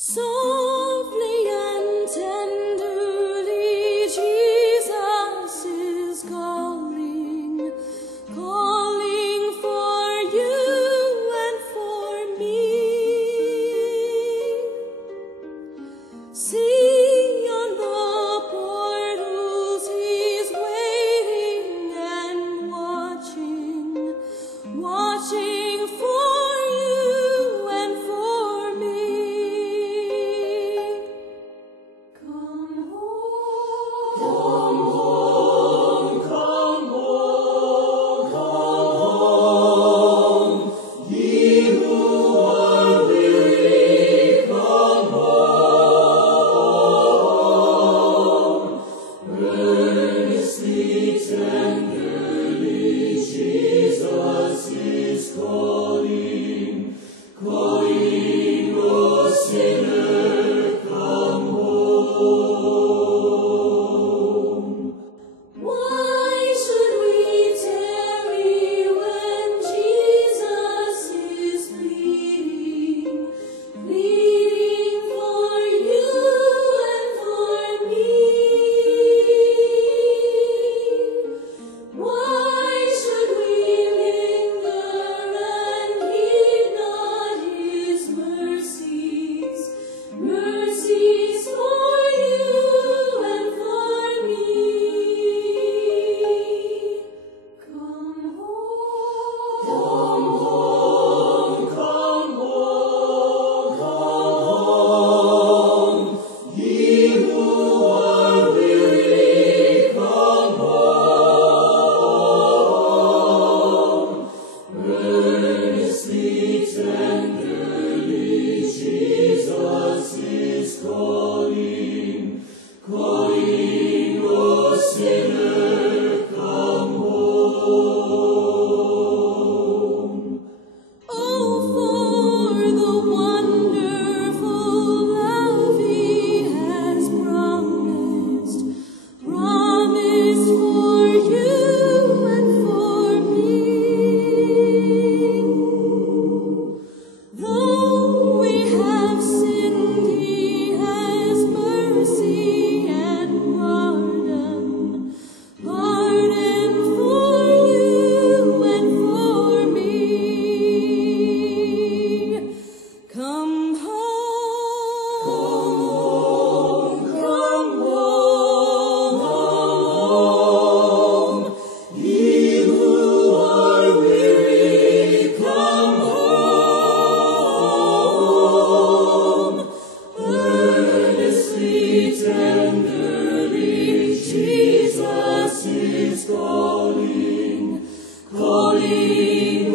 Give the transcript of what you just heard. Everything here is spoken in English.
Softly and tenderly Jesus is calling, calling for you and for me. See on the portals he's waiting and watching, watching for you and for me. Come home, come home, come home, come home, ye who are weary, come home. Earnestly, tenderly, Jesus is calling, calling, O sinner, come home. Why should we tarry when Jesus is pleading, pleading for you and for me? Why should we linger and heed not his mercies, mercies for you and for me? Come home, come home, come home, come home, ye who are weary, come home. Earnestly, tenderly, Jesus is calling, calling, O sinner, come home. Oh, for the wonderful love he has promised, promised for you and for me. Though we have sinned, he has mercy and pardon, pardon for you and for me. Come home, come home, ye who are weary, come home. Earnestly, tenderly, Jesus is calling, calling,